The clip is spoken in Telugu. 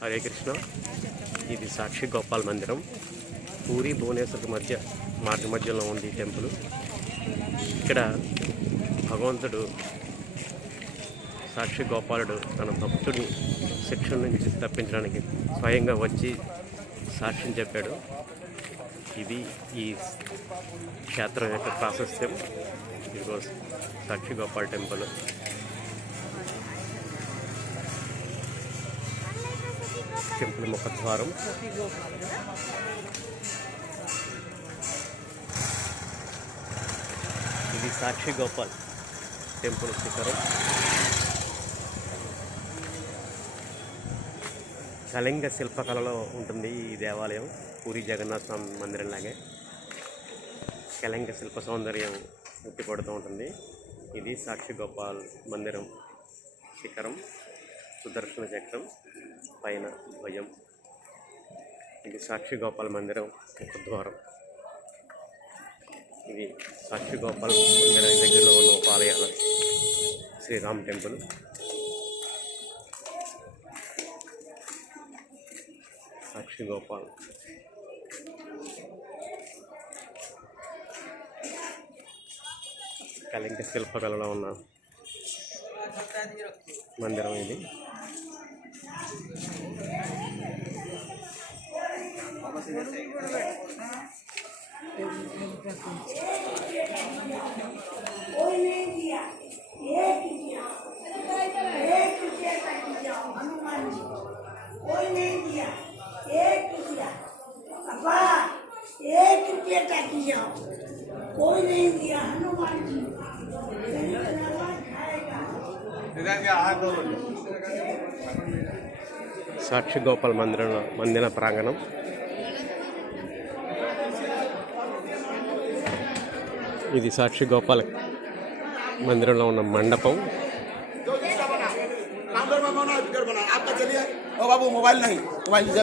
హరే కృష్ణ. ఇది సాక్షి గోపాల్ మందిరం. పూరి భువనేశ్వర్ మధ్య మార్గ మధ్యలో ఉంది టెంపుల్. ఇక్కడ భగవంతుడు సాక్షి గోపాలుడు తన భక్తుడిని శిక్ష నుంచి తప్పించడానికి స్వయంగా వచ్చి సాక్ష్యం చెప్పాడు. ఇది ఈ క్షేత్రం యొక్క ప్రాశస్త్యం. ఇదిగో సాక్షి గోపాల్ టెంపుల్. టెంపుల్ ముఖద్వారం. ఇది సాక్షి గోపాల్ టెంపుల్ శిఖరం. కళింగ శిల్పకళలో ఉంటుంది ఈ దేవాలయం. పూరి జగన్నాథ స్వామి మందిరం లాగే కళింగ శిల్ప సౌందర్యం ఉట్టిపడుతూ ఉంటుంది. ఇది సాక్షి గోపాల్ మందిరం శిఖరం. సుదర్శన చక్రం పైన ధ్వజం. ఇది సాక్షి గోపాల్ మందిరం ముఖద్వారం. ఇది సాక్షి గోపాల్ మందిరం దగ్గరలో ఉన్న ఉపాలయాల శ్రీరామ్ టెంపుల్. సాక్షి గోపాల్ కళింగ శిల్పకళలో ఉన్న మందిరం ఇది. సాక్షి గోపాల్ మందిర ప్రాంగణం. ఇది సాక్షి గోపాల్ మందిరంలో ఉన్న మండపం.